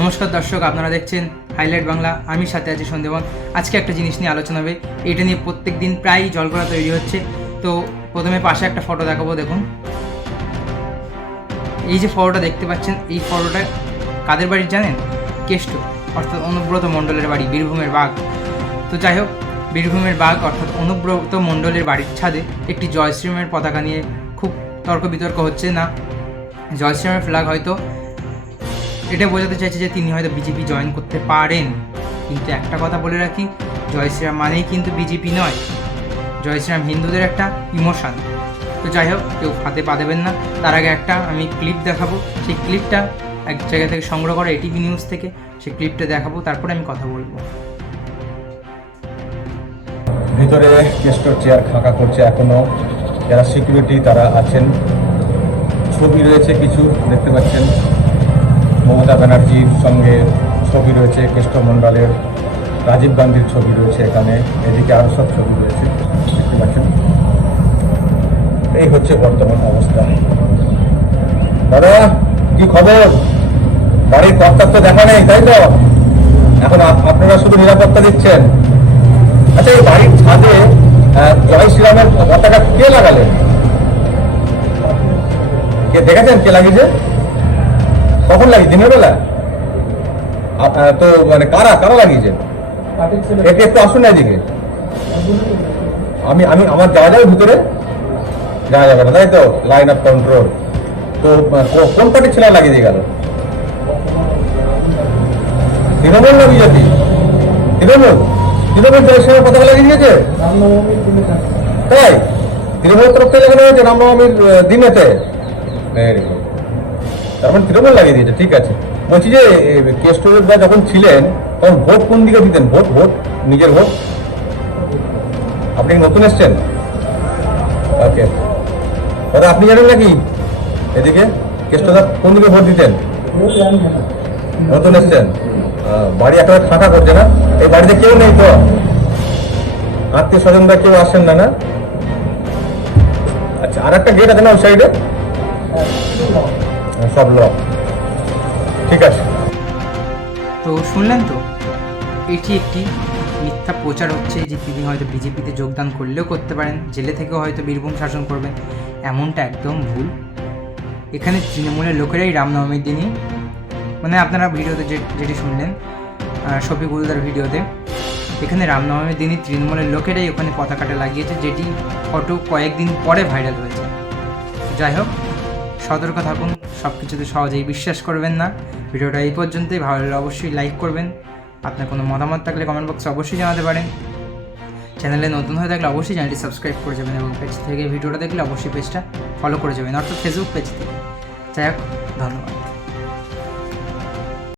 নমস্কার দর্শক, আপনারা দেখছেন হাইলাইট বাংলা। আমি সাথে আছি সন্দেবন। আজকে একটা জিনিস নিয়ে আলোচনা হবে। এটা নিয়ে প্রত্যেক দিন প্রায় জলঘোলা তৈরি হচ্ছে। তো প্রথমে পাশে একটা ফটো দেখাবো, দেখুন। এই যে ফটোটা দেখতে পাচ্ছেন, এই ফটোটা কাদের বাড়ির জানেন? কেষ্ট, অর্থাৎ অনুব্রত মণ্ডলের বাড়ি, বীরভূমের বাঘ। তো যাই হোক, বীরভূমের বাঘ অর্থাৎ অনুব্রত মণ্ডলের বাড়ির ছাদে একটি জয় শ্রীরামের পতাকা নিয়ে খুব তর্ক বিতর্ক হচ্ছে। না, জয় শ্রীরামের ফ্ল্যাগ হয়তো এটা বোঝাতে চাইছে যে তিনি হয়তো বিজেপি জয়েন করতে পারেন। কিন্তু একটা কথা বলে রাখি, জয় শ্রীরাম মানেই কিন্তু বিজেপি নয়। জয় শ্রীরাম হিন্দুদের একটা ইমোশান। তো যাই হোক, কেউ হাতে পা দেবেন না। তার আগে একটা আমি ক্লিপ দেখাবো। সেই ক্লিপটা এক জায়গা থেকে সংগ্রহ করা, এটিভি নিউজ থেকে। সেই ক্লিপটা দেখাবো, তারপরে আমি কথা বলবো। ভিতরে কেস্টোর চেয়ার ফাঁকা করছে এখনো, যারা সিকিউরিটি তারা আছেন। ছবি রয়েছে কিছু, দেখতে পাচ্ছেন মমতা ব্যানার্জির সঙ্গে ছবি রয়েছে, কেষ্ট মণ্ডলের, রাজীব গান্ধীর ছবি রয়েছে এখানে, এদিকে আরও সব ছবি রয়েছে, দেখতে পাচ্ছেন। এই হচ্ছে বর্তমান অবস্থা। দাদা, কি খবর? বাড়ির কর্তার তো দেখা নেই, তাই তো? এখন আপনারা শুধু নিরাপত্তা দিচ্ছেন। আচ্ছা, এই বাড়ির ছাদে জয় শ্রীরামের পতাকা কে লাগালেন? কে দেখেছেন কে লাগিয়েছে? কখন লাগিয়ে? দিনের বেলা? তো মানে কারা কারা লাগিয়েছে? একে একটু আসুন না এদিকে। আমি আমি আমার যাওয়া যাবে ভিতরে? যাওয়া যাবে না, তাই তো? Line of control. তো কোন পার্টির ছেলে লাগিয়ে দিয়ে গেল? তৃণমূল না বিজেপি? তৃণমূল জয় শ্রীরামের পতাকা লাগিয়ে দিয়েছে, তাই? তৃণমূল তরফ থেকে লাগানো হয়েছে রামনবমীর দিনেতে। তার মানে তৃণমূল লাগিয়ে দিয়েছে, ঠিক আছে। বলছি যে কেষ্টদা যখন ছিলেন তখন ভোট কোন দিকে দিতেন? ভোট নিজের ভোট? আপনি নতুন এসছেন? ওকে দাদা, আপনি জানেন নাকি এদিকে কেষ্টদা কোন দিকে ভোট দিতেন? নতুন এসছেন, বাড়ি একেবারে ফাঁকা করছে না? এই বাড়িতে কেউ নেই তো? আত্মীয় স্বজনরা কেউ আসেন না? না, আচ্ছা। আর একটা গেট আছে না ওই সাইডে? সব লক, ঠিক আছে। তো শুনলেন তো, এটি একটি মিথ্যা প্রচার হচ্ছে যে তিনি হয়তো বিজেপিতে যোগদান করলেও করতে পারেন, জেলে থেকেও হয়তো বীরভূম শাসন করবেন। এমনটা একদম ভুল। এখানে তৃণমূলের লোকেরাই রামনবমীর দিনই, মানে আপনারা ভিডিওতে যেটি শুনলেন শফিকুলদার ভিডিওতে, এখানে রামনবমীর দিনই তৃণমূলের লোকেরাই ওখানে পতাকাটা লাগিয়েছে, যেটি ফটো কয়েকদিন পরে ভাইরাল হয়েছে। যাই হোক, সতর্ক থাকুন, সব কিছুতে সহজেই বিশ্বাস করবেন না। ভিডিওটা এই পর্যন্তই। ভালো লাগলে অবশ্যই লাইক করবেন। আপনার কোনো মতামত থাকলে কমেন্ট বক্সে অবশ্যই জানাতে পারেন। চ্যানেলে নতুন হয়ে থাকলে অবশ্যই চ্যানেলটি সাবস্ক্রাইব করে যাবেন, এবং পেজ থেকে ভিডিওটা দেখলে অবশ্যই পেজটা ফলো করে যাবেন, অর্থাৎ ফেসবুক পেজ থেকে। যাই হোক, ধন্যবাদ।